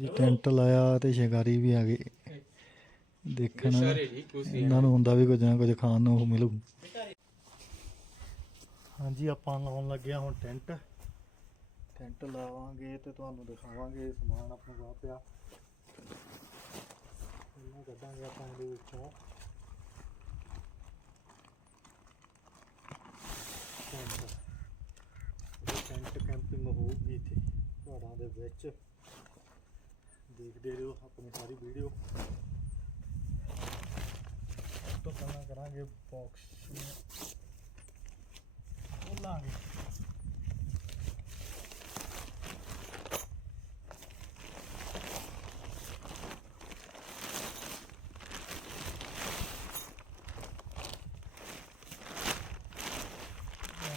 ਜੀ ਟੈਂਟ ਲਾਇਆ ਤੇ ਸ਼ਿਕਾਰੀ ਵੀ ਆ ਗਏ ਦੇਖਣ ਇਹਨਾਂ ਨੂੰ ਹੁੰਦਾ ਵੀ ਕੁਝ ਨਾ ਕੁਝ ਖਾਣ ਨੂੰ ਮਿਲੂ। ਹਾਂਜੀ ਆਪਾਂ ਲਾਉਣ ਲੱਗਿਆ ਹੁਣ ਟੈਂਟ। ਟੈਂਟ ਲਾਵਾਂਗੇ ਤੇ ਤੁਹਾਨੂੰ ਦਿਖਾਵਾਂਗੇ ਸਮਾਨ ਆਪਣਾ ਵਾ ਪਿਆ। ਇਹਨਾਂ ਕੱਢਾਂਗੇ ਆਪਾਂ ਇਹਦੇ ਵਿੱਚੋਂ। ਟੈਂਟ। ਕੈਂਪਿੰਗ ਹੋਊਗੀ ਇੱਥੇ ਘਰਾਂ ਦੇ ਵਿੱਚ। ਦੇਖਦੇ ਰਹੋ ਆਪਣੀ ਸਾਰੀ ਵੀਡੀਓ ਤੋਂ ਪਹਿਲਾਂ ਕਰਾਂਗੇ ਬਾਕਸ ਖੋਲਾਂਗੇ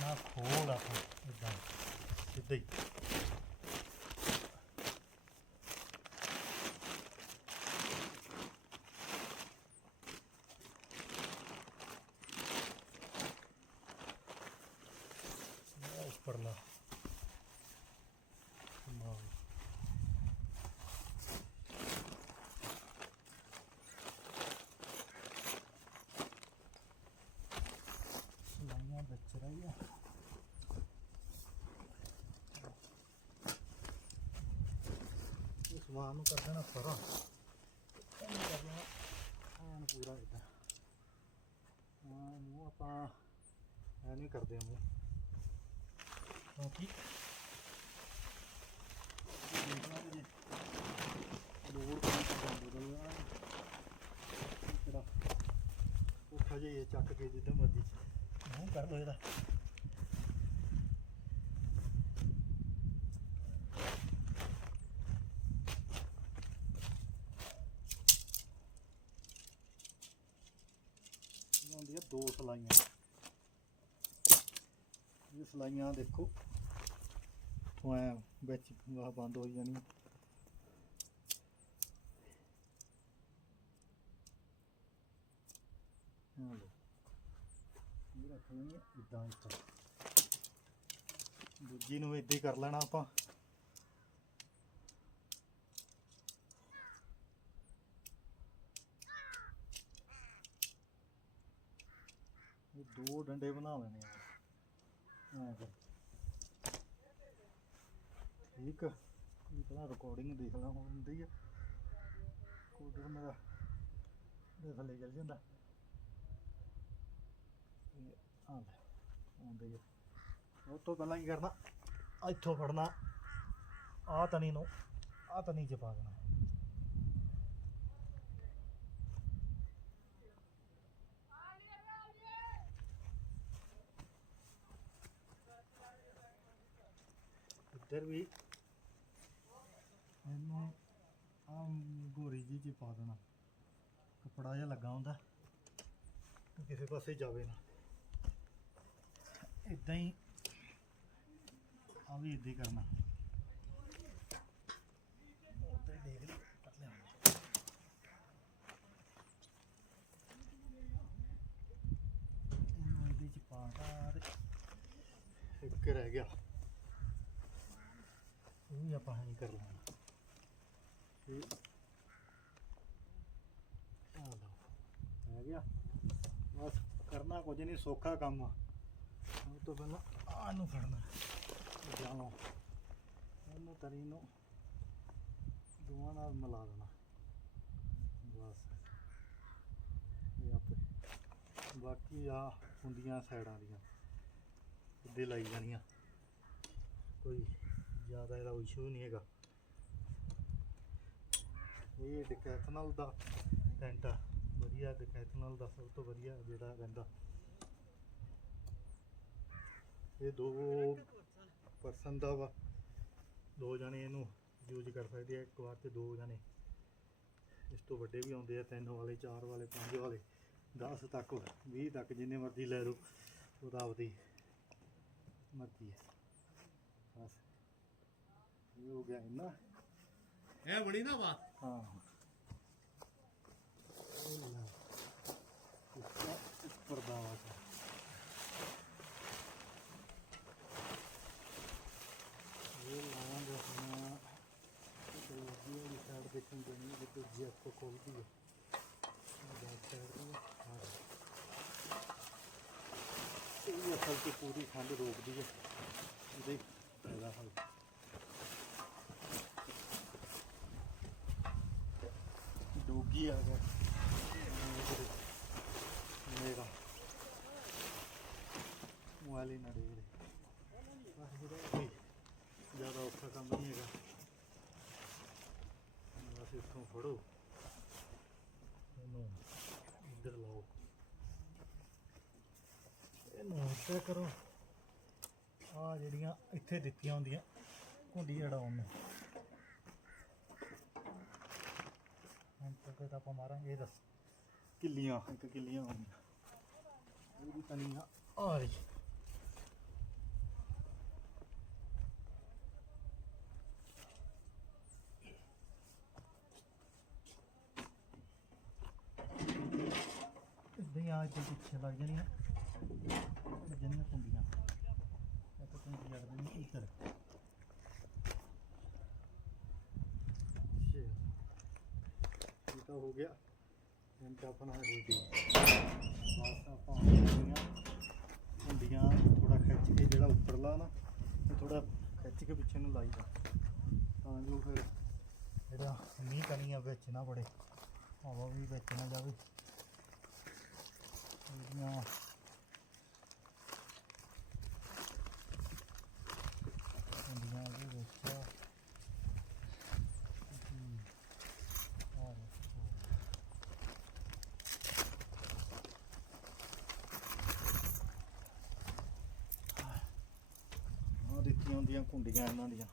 ਨਾ ਖੋਲ ਆਪਾਂ ਇਦਾਂ ਸਿੱਧਾ ਹੀ ਇਹ ਉੱਪਰਲਾ ਮਾਰ ਸਲਾਈਆਂ ਵਿੱਚ ਰਹੀ ਆ ਇਸ ਸਮਾਨ ਨੂੰ ਕਰ ਦੇਣਾ ਸਾਰਾ। ਕਰ ਲੈਣਾ ਐਨ ਪੂਰਾ ਇਦਾਂ ਹਾਂ ਆਪਾਂ ਐ ਨਹੀਂ ਕਰਦੇ ਮੂੰਹ ਕਿਉਂਕਿ ਲੋੜ ਕਿਹੜਾ ਉਹ ਖਜੇ ਚੱਕ ਕੇ ਜਿੱਦਾਂ ਮਰਜ਼ੀ। ਮੂੰਹ ਕਰ ਲੋ ਇਹਦਾ। ਇਹਨਾਂ ਹੁੰਦੀਆਂ ਦੋ ਸਲਾਈਆਂ। ਇਹ ਸਲਾਈਆਂ ਦੇਖੋ। ਤੋਂ ਵਿੱਚ ਆਹ ਬੰਦ ਹੋ ਜਾਣੀ ਹਾਂ ਲੋ ਇਹ ਰੱਖ ਲੈਣੀ ਇਦਾਂ ਇੱਥੇ ਦੂਜੀ ਨੂੰ ਇਦਾਂ ਹੀ ਕਰ ਲੈਣਾ ਆਪਾਂ। ਇਹ ਦੋ ਡੰਡੇ ਬਣਾ ਲੈਣੇ ਆ। ਐਂ ਠੀਕ ਆ। ਇਹ ਪਹਿਲਾਂ ਰਿਕਾਰਡਿੰਗ ਦੇਖ ਲਾ ਹੁੰਦੀ ਆ। ਕੋਡਰ ਮੇਰਾ ਥੱਲੇ ਚੱਲ ਜਾਂਦਾ। ਇਹ ਆ ਉਹ ਤੋਂ ਪਹਿਲਾਂ ਕੀ ਕਰਨਾ? ਇੱਥੋਂ ਫੜਨਾ। ਆ ਤਣੀ ਨੂੰ ਆ ਤਣੀ ਚ ਪਾ ਦੇਣਾ। ਇੱਧਰ ਵੀ ਇਹਨੂੰ ਆ ਗੋਰੀ ਜੀ ਚ ਪਾ ਦੇਣਾ। ਕਪੜਾ ਜਿਹਾ ਲੱਗਾ ਹੁੰਦਾ। ਕਿਸੇ ਪਾਸੇ ਜਾਵੇ ਨਾ। ਇਦਾਂ ਹੀ ਆ ਵੀ ਇਦਾਂ ਹੀ ਕਰਨਾ। ਉੱਤੇ ਦੇਖ ਲਈ ਕਰ ਲਿਆ ਇਹਨੂੰ ਇਹਦੇ ਚ ਪਾਤਾ ਤੇ ਇੱਕ ਰਹਿ ਗਿਆ। ਇਹ ਵੀ ਆਪਾਂ ਹੀ ਕਰ ਲੈਣਾ। ਇਹ ਆ ਲਓ। ਰਹਿ ਗਿਆ। ਬਸ ਕਰਨਾ ਕੁਝ ਨਹੀਂ ਸੌਖਾ ਕੰਮ ਆ। ਤੋਂ ਪਹਿਲਾਂ ਆ ਨੂੰ ਫੜਨਾ। ਜਾਨੋ ਇਹਨੂੰ ਤਰੀ ਨੂੰ ਦੋਵਾਂ ਨਾਲ ਮਿਲਾ ਦੇਣਾ। ਬਸ। ਇਹ ਆਪੇ ਬਾਕੀ ਆ ਹੁੰਦੀਆਂ ਸਾਈਡਾਂ ਦੀਆਂ। ਇੱਦੇ ਲਾਈ ਜਾਣੀਆਂ। ਕੋਈ ਜ਼ਿਆਦਾ ਇਹਦਾ ਇਸ਼ੂ ਨਹੀਂ ਹੈਗਾ। ਇਹ ਡਿਕੈਥਨਲ ਦਾ ਟੈਂਟ ਆ। ਵਧੀਆ ਡਿਕੈਥਨਲ ਦਾ ਸਭ ਤੋਂ ਵਧੀਆ ਜਿਹੜਾ ਰਹਿੰਦਾ। ਇਹ ਦੋ ਪਰਸਨ ਦਾ ਵਾ। ਦੋ ਜਣੇ ਇਹਨੂੰ ਯੂਜ਼ ਕਰ ਸਕਦੇ ਆ। ਇੱਕ ਵਾਰ ਤੇ ਦੋ ਜਣੇ। ਇਸ ਤੋਂ ਵੱਡੇ ਵੀ ਆਉਂਦੇ ਆ ਤਿੰਨ ਵਾਲੇ ਚਾਰ ਵਾਲੇ ਪੰਜ ਵਾਲੇ। 10 ਤੱਕ 20 ਤੱਕ ਜਿੰਨੇ ਮਰਜ਼ੀ ਲੈ ਲਓ। ਉਹਦਾ ਆਪਦੀ ਮਰਜ਼ੀ ਹੈ। ਬਸ। ਇਹ ਹੋ ਗਿਆ ਇੰਨਾ। ਇਹ ਬੜੀ ਨਾ ਵਾ। ਹਾਂ। ਉੱਪਰ ਦਾ ਵਾ ਸਾਰਾ। ਇਹ ਲਾਵਾਂਗੇ ਆਪਣਾ ਤੇ ਲੱਗੀ ਹੋਈ ਹੁੰਦੇ ਹੈ ਬੈਕ ਸਾਈਡ ਦੀ ਹਾਂ ਇਹ ਅਸਲ 'ਚ ਪੂਰੀ ਠੰਡ ਰੋਕਦੀ ਹੈ ਇਹਦੇ ਫਾਇਦਾ ਹੈ ਡੋਗੀ ਆ ਗਿਆ ਮੇਰਾ ਵਾਲੀ ਨਾ ਵੀ ਜ਼ਿਆਦਾ ਔਖਾ ਕੰਮ ਨਹੀਂ ਹੈਗਾ ਬਸ ਇੱਥੋਂ ਫੜੋ। ਇਹਨੂੰ ਇੱਧਰ ਲਾਓ। ਇਹਨੂੰ ਉੱਤੇ ਕਰੋ? ਆ ਜਿਹੜੀਆਂ ਇੱਥੇ ਦਿੱਤੀਆਂ ਹੁੰਦੀਆਂ ਕੁੰਡੀ ਅੜਾਉਣ ਨੂੰ। ਹੁਣ ਤੱਕ ਤਾਂ ਆਪਾਂ ਮਾਰਾਂਗੇ ਇਹ ਦੱਸ। ਕਿੱਲੀਆਂ। ਇੱਕ ਕਿੱਲੀਆਂ ਹੁੰਦੀਆਂ ਉਹਦੀ ਤਨੀਆਂ ਆ ਰਹੀ। ਇਦਾਂ ਆ ਕੇ ਪਿੱਛੇ ਲੱਗ ਜਾਣੀਆਂ ਜਿਹੜੀਆਂ ਕੁੰਡੀਆਂ। ਇੱਕ ਕੁੰਡੀ ਜੜ ਦੇਣੀ ਇੱਧਰ। ਛੇ। ਇਹ ਤਾਂ ਹੋ ਗਿਆ। ਹੁਣ ਤਾਂ ਆਪਣਾ ਰੇਡੀ ਬਸ ਆਪਾਂ ਕੁੰਡੀਆਂ ਥੋੜਾ ਖਿੱਚ ਕੇ ਜਿਹੜਾ ਉੱਪਰਲਾ ਨਾ, ਇਹ ਥੋੜਾ ਖਿੱਚ ਕੇ ਪਿੱਛੇ ਨੂੰ ਲਾਈਦਾ ਤਾਂ ਜੋ ਫਿਰ ਜਿਹੜਾ ਮੀਂਹ ਕਣੀਆਂ ਆ ਵਿੱਚ ਨਾ ਬੜੇ ਹਵਾ ਵੀ ਵਿੱਚ ਨਾ ਜਾਵੇ। ਇਹਦੀਆਂ ਕੁੰਡੀਆਂ ਦੇ ਵਿੱਚ ਹਮ, ਦਿੱਤੀਆਂ ਹੁੰਦੀਆਂ ਕੁੰਡੀਆਂ ਇਹਨਾਂ ਦੀਆਂ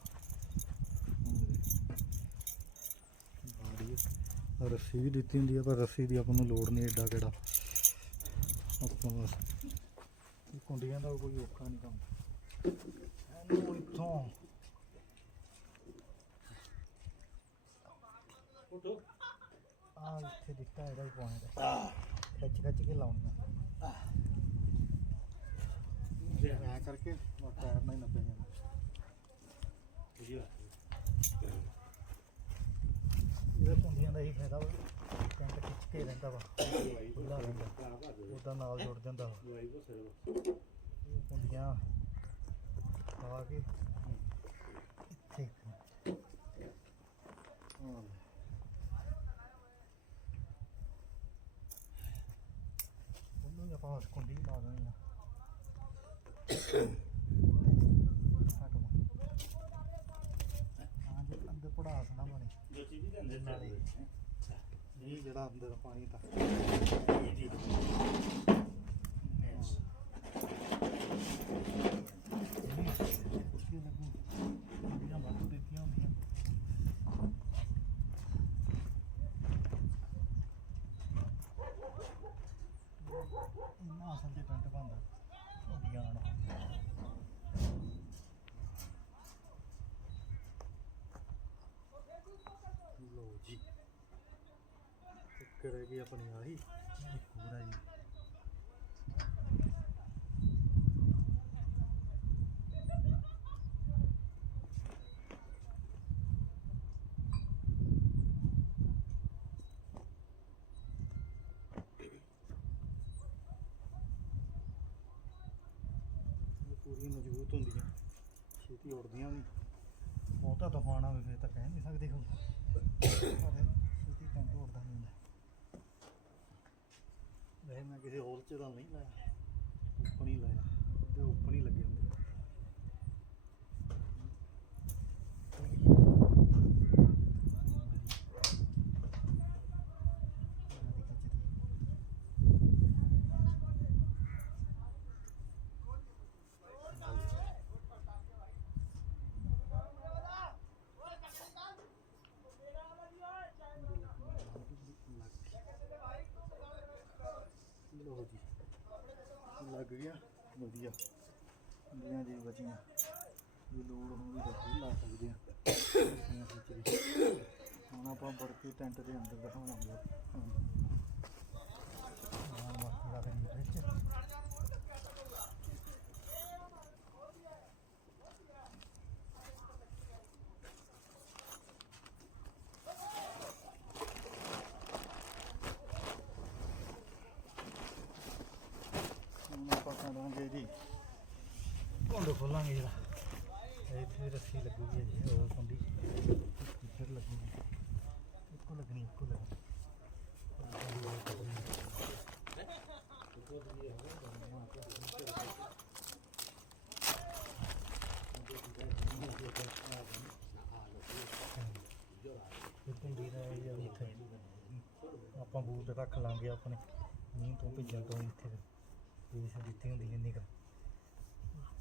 ਰੱਸੀ ਵੀ ਦਿੱਤੀ ਹੁੰਦੀ ਆ ਪਰ ਰੱਸੀ ਦੀ ਆਪਾਂ ਨੂੰ ਲੋੜ ਨਹੀਂ ਏਡਾ ਕਿਹੜਾ। ਆਪਾਂ ਬਸ ਇਹ ਕੁੰਡੀਆਂ ਦਾ ਕੋਈ ਔਖਾ ਨਹੀਂ ਕੰਮ ਇਹਨੂੰ ਇੱਥੋਂ ਉਠੋ ਆ ਇੱਥੇ ਦਿੱਤਾ ਇਹਦਾ ਹੀ ਪਾਉਣਾ ਦਾ ਖਿੱਚ ਖਿੱਚ ਕੇ ਲਾਉਣੀਆਂ ਐ ਕਰਕੇ ਬਸ ਟਾਇਰ ਨਾਲ ਹੀ ਨੱਪੇ ਜਾਣਾ ਇਹਦਾ ਕੁੰਡੀਆਂ ਦਾ ਹੀ ਫਾਇਦਾ ਵਾ ਟੈਂਟ ਖਿੱਚ ਕੇ ਰਹਿੰਦਾ ਵਾ। ਖੁੱਲ੍ਹਾ ਰਹਿੰਦਾ। ਉਹਦਾ ਨਾਲ ਜੁੜ ਜਾਂਦਾ ਵਾ। ਇਹ ਕੁੰਡੀਆਂ ਪਾ ਕੇ। ਇੱਥੇ ਹਾਂ ਉਹਨੂੰ ਆਪਾਂ ਕੁੰਡੀ ਲਾ ਦੇਣੀ ਆ। ਹਾਂ, ਜੇ ਅੰਦਰ ਪੜਾਸ ਨਾ ਬਣੇ। ਜੋ ਚੀਜ਼ ਦੇ ਅੰਦਰ ਨਾਲੇ ਇਹ ਜਿਹੜਾ ਅੰਦਰ ਪਾਣੀ ਤਾਂ ਉੱਥੇ ਲੱਗੂ ਕੁੰਡੀਆਂ ਵਾਧੂ ਦਿੱਤੀਆਂ ਹੁੰਦੀਆਂ ਇਹਨਾਂ ਅਸਲ ਤੇ ਟੈਂਟ ਬੰਦਾ ਹੁੰਦੀਆਂ ਹਨ ਲੋ ਜੀ ਇੱਕ ਰਹਿ ਗਈ ਆਪਣੀ ਆਹੀ। ਇੱਕ ਹੋਰ ਆ ਜੀ ਇਹ ਪੂਰੀਆਂ ਮਜ਼ਬੂਤ ਹੁੰਦੀਆਂ ਛੇਤੀ ਉੜਦੀਆਂ ਵੀ ਬਹੁਤਾ ਤੂਫਾਨ ਆਵੇ ਫਿਰ ਤਾਂ ਕਹਿ ਨਹੀਂ ਸਕਦੇ ਹੁਣ ਪਰ ਛੇਤੀ ਟੈਂਟ ਉੜਦਾ ਨਹੀਂ ਹੁੰਦਾ ਵੈਸੇ ਮੈਂ ਕਿਸੇ ਹੋਲ ਚ ਤਾਂ ਨਹੀਂ ਲਾਇਆ। ਉੱਪਰ ਹੀ ਲਾਇਆ। ਤੇ ਉੱਪਰ ਹੀ ਲੱਗੇ ਹੁੰਦੇ। ਲੋ ਜੀ ਲੱਗ ਗਿਆ। ਵਧੀਆ। ਦੀਆਂ ਜੀ ਬਚੀਆਂ। ਜੇ ਲੋੜ ਹੋਵੇ ਤਾਂ ਫਿਰ ਲਾ ਸਕਦੇ ਆ। ਹੁਣ ਆਪਾਂ ਵੜ ਕੇ ਟੈਂਟ ਦੇ ਅੰਦਰ ਦਿਖਾਵਾਂਗੇ ਹਾਂ। ਬਾਕੀ ਦਾ ਵਿੱਚ ਖੋਲਾਂਗੇ ਜਿਹੜਾ ਇੱਥੇ ਰੱਸੀ ਲੱਗੂਗੀ ਜੀ ਉਹ ਕੰਡੀ। ਇੱਧਰ ਲੱਗੂਗੀ ਇੱਕੋ ਲੱਗਣੀ ਇੱਕੋ ਲੱਗਣੀ। ਆਪਾਂ ਬੂਟ ਰੱਖ ਲਾਂਗੇ ਆਪਣੇ। ਮੀਂਹ ਤੋਂ ਭਿੱਜਣ ਤੋਂ ਇੱਥੇ। ਪੀਸ ਦਿੱਤੀ ਹੁੰਦੀ ਇੰਨੀ ਕੁ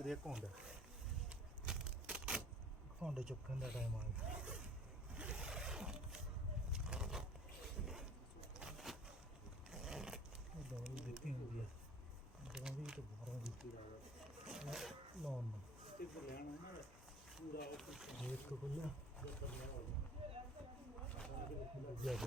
ਇਹਦਾ ਚੁੱਕ ਘੁੰਡ। ਘੁੰਡ ਚੁੱਕਣ ਦਾ ਟਾਈਮ ਆ ਗਿਆ। ਦਵਾਈ ਦਿੱਤੀ ਹੁੰਦੀ ਆ। ਦਵਾਈ ਵੀ ਬਾਹਰੋਂ ਦਿੱਤੀ। ਲਾਉਣ ਨੂੰ। ਇੱਕ ਖੁੱਲਿਆ ਨਾ ਜੀ ਨਾ ਨਾ ਕੋਲ ਜਾ ਕੇ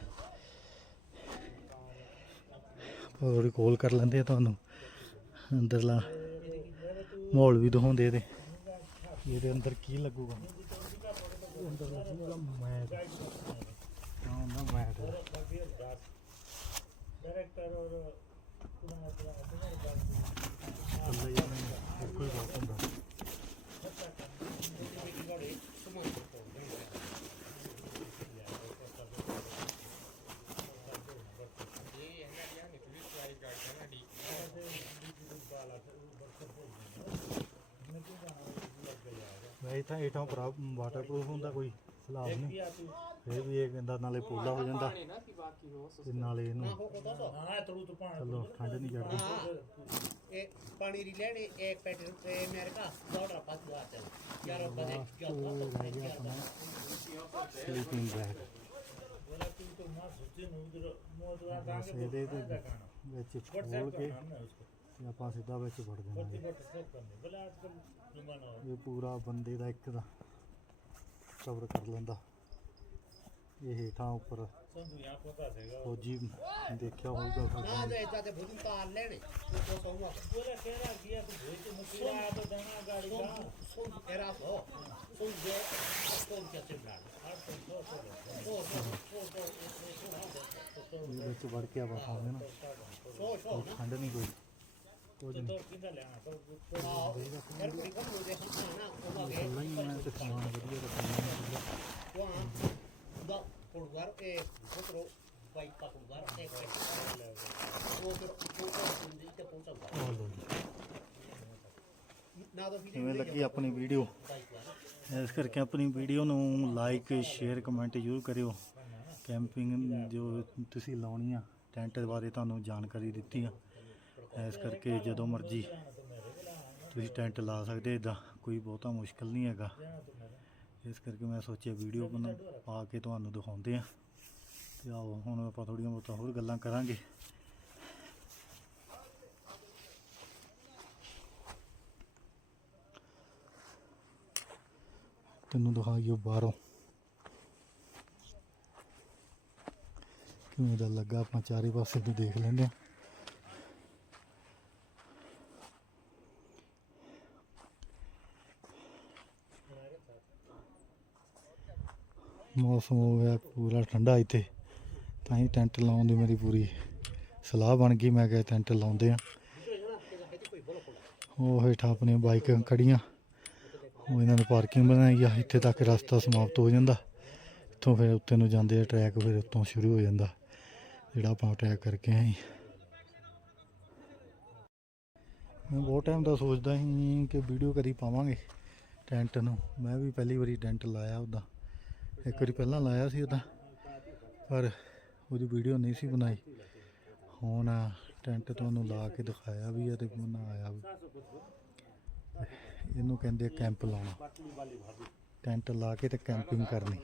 ਥੋੜੀ ਕੋਲ ਕਰ ਲੈਂਦੇ ਆ ਤੁਹਾਨੂੰ। ਅੰਦਰਲਾ ਮਾਹੌਲ ਵੀ ਦਿਖਾਉਂਦੇ ਇਹਦੇ। ਇਹਦੇ ਅੰਦਰ ਕੀ ਲੱਗੂਗਾ? ਅੰਦਰ ਲੱਗੂਗਾ ਮੈਟ ਹਾਂ ਨਾ ਮੈਟ ਡਾਇਰੈਕਟਰ ਔਰ ਇਥਾਂ ਇਥਾਂ ਭਰਾ ਵਾਟਰਪ੍ਰੂਫ ਹੁੰਦਾ ਕੋਈ ਸਲਾਬ ਨਹੀਂ। ਫਿਰ ਵੀ ਇਹ ਕਹਿੰਦਾ ਨਾਲੇ ਪੋਲਾ ਹੋ ਜਾਂਦਾ। ਤੇ ਨਾਲੇ ਇਹਨੂੰ ਚਲੋ ਠੰਡ ਨਹੀਂ ਚੜਦੀ। ਇਹ ਪਾਣੀ ਰੀ ਲੈਣੇ ਇੱਕ ਪੈਟ ਅਮਰੀਕਾ ਡਾਲਰ ਪਾਸ ਦੁਆ ਚਲ। ਯਾਰ ਉਹ ਬਜੇ ਕਿਉਂ ਨਾ ਸਲੀਪਿੰਗ ਬੈਗ ਇਹਦੇ ਤੇ ਵਿੱਚ ਖੋਲ ਕੇ ਆਪਾਂ ਸਿੱਧਾ ਵਿੱਚ ਵੜ ਜਾਂਦੇ बत्ती ਜੀ। बट सब करने बोले आजकल जमाना हो ਇਹ ਪੂਰਾ ਬੰਦੇ ਦਾ ਇੱਕ ਦਾ ਕਵਰ ਕਰ ਲੈਂਦਾ ਇਹ ਹੇਠਾਂ ਉੱਪਰ संधु यहाँ पता देगा ਫੌਜੀ ਦੇਖਿਆ ਹੋਊਗਾ ना ਫਿਰ दे जाते भोजन तार लेने तो तो तो हुआ बोले कह रहा किया तो भेज के मुझे आ तो देना गाड़ी का सोन सोन एरा हो सोन दे सोन क्या चिमड़ा आठ सौ सौ सौ सो सो सो सो ਇਹ ਵਿੱਚ ਵੜ ਕੇ ਆਪਾਂ ਖਾਉਂਦੇ ਨਾ सो सो ਕੋਈ ਠੰਡ ਨਹੀਂ ਕੋਈ ਕਿਵੇਂ ਲੱਗੀ ਆਪਣੀ ਵੀਡੀਓ? ਇਸ ਕਰਕੇ ਆਪਣੀ ਵੀਡੀਓ ਨੂੰ ਲਾਈਕ ਸ਼ੇਅਰ ਕਮੈਂਟ ਜ਼ਰੂਰ ਕਰਿਓ। ਕੈਂਪਿੰਗ ਜੋ ਤੁਸੀਂ ਲਾਉਣੀ ਆ ਟੈਂਟ ਬਾਰੇ ਤੁਹਾਨੂੰ ਜਾਣਕਾਰੀ ਦਿੱਤੀ ਆ। ਇਸ ਕਰਕੇ ਜਦੋਂ ਮਰਜ਼ੀ ਤੁਸੀਂ ਟੈਂਟ ਲਾ ਸਕਦੇ ਇਦਾਂ ਕੋਈ ਬਹੁਤਾ ਮੁਸ਼ਕਲ ਨਹੀਂ ਹੈਗਾ। ਇਸ ਕਰਕੇ ਮੈਂ ਸੋਚਿਆ ਵੀਡੀਓ ਬਣਾ ਪਾ ਕੇ ਤੁਹਾਨੂੰ ਦਿਖਾਉਂਦੇ ਆ ਤੇ ਆਓ, ਹੁਣ ਆਪਾਂ ਥੋੜੀਆਂ ਬਹੁਤਾਂ ਹੋਰ ਗੱਲਾਂ ਕਰਾਂਗੇ। ਤੈਨੂੰ ਦਿਖਾਈਓ ਬਾਹਰੋਂ। ਕਿਵੇਂ ਦਾ ਲੱਗਾ, ਆਪਾਂ ਚਾਰੇ ਪਾਸੇ ਤੋਂ ਦੇਖ ਲੈਂਦੇ ਆ ਮੌਸਮ ਹੋ ਗਿਆ, ਪੂਰਾ ਠੰਡਾ ਇੱਥੇ, ਤਾਂ ਹੀ ਟੈਂਟ ਲਾਉਣ ਦੀ ਮੇਰੀ ਪੂਰੀ ਸਲਾਹ ਬਣ ਗਈ। ਮੈਂ ਕਿਹਾ ਟੈਂਟ ਲਾਉਂਦੇ ਆ ਉਹ ਹੇਠਾਂ ਆਪਣੀਆਂ ਬਾਈਕਾਂ ਖੜੀਆਂ ਉਹ ਇਹਨਾਂ ਨੇ ਪਾਰਕਿੰਗ ਬਣਾਈ ਆ। ਇੱਥੇ ਤੱਕ ਰਸਤਾ ਸਮਾਪਤ ਹੋ ਜਾਂਦਾ। ਇੱਥੋਂ ਫਿਰ ਉੱਤੇ ਨੂੰ ਜਾਂਦੇ ਆ ਟਰੈਕ, ਫਿਰ ਉੱਤੋਂ ਸ਼ੁਰੂ ਹੋ ਜਾਂਦਾ। ਜਿਹੜਾ ਆਪਾਂ ਟਰੈਕ ਕਰਕੇ ਆਏ ਮੈਂ ਬਹੁਤ ਟਾਈਮ ਦਾ ਸੋਚਦਾ ਸੀ ਕਿ ਵੀਡੀਓ ਕਰੀ ਪਾਵਾਂਗੇ ਟੈਂਟ ਨੂੰ। ਮੈਂ ਵੀ ਪਹਿਲੀ ਵਾਰੀ ਟੈਂਟ ਲਾਇਆ ਉਹਦਾ ਇੱਕ ਵਾਰੀ ਪਹਿਲਾਂ ਲਾਇਆ ਸੀ ਉਹਦਾ ਪਰ ਉਹਦੀ ਵੀਡੀਓ ਨਹੀਂ ਸੀ ਬਣਾਈ। ਹੁਣ ਟੈਂਟ ਤੁਹਾਨੂੰ ਲਾ ਕੇ ਦਿਖਾਇਆ ਵੀ ਆ ਤੇ ਬਣਾ ਆਇਆ ਵੀ। ਇਹਨੂੰ ਕਹਿੰਦੇ ਕੈਂਪ ਲਾਉਣਾ। ਟੈਂਟ ਲਾ ਕੇ ਤੇ ਕੈਂਪਿੰਗ ਕਰਨੀ।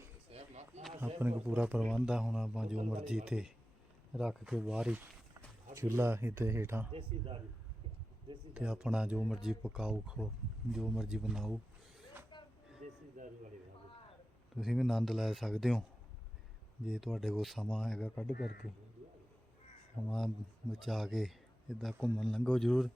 ਆਪਣੇ ਕੋਲ ਪੂਰਾ ਪ੍ਰਬੰਧ ਆ, ਹੁਣ ਆਪਾਂ ਜੋ ਮਰਜ਼ੀ ਇੱਥੇ ਰੱਖ ਕੇ ਬਾਹਰ ਹੀ ਚੁੱਲ੍ਹਾ ਇੱਥੇ ਹੇਠਾਂ ਤੇ ਆਪਣਾ ਜੋ ਮਰਜ਼ੀ ਪਕਾਓ, ਖੋ, ਜੋ ਮਰਜ਼ੀ ਬਣਾਓ। ਤੁਸੀਂ ਵੀ ਆਨੰਦ ਲੈ ਸਕਦੇ ਹੋ। ਜੇ ਤੁਹਾਡੇ ਕੋਲ ਸਮਾਂ ਹੈਗਾ ਕੱਢ ਕਰਕੇ, ਸਮਾਂ ਬਚਾ ਕੇ ਇਦਾਂ ਘੁੰਮਣ ਲੰਘੋ ਜ਼ਰੂਰ।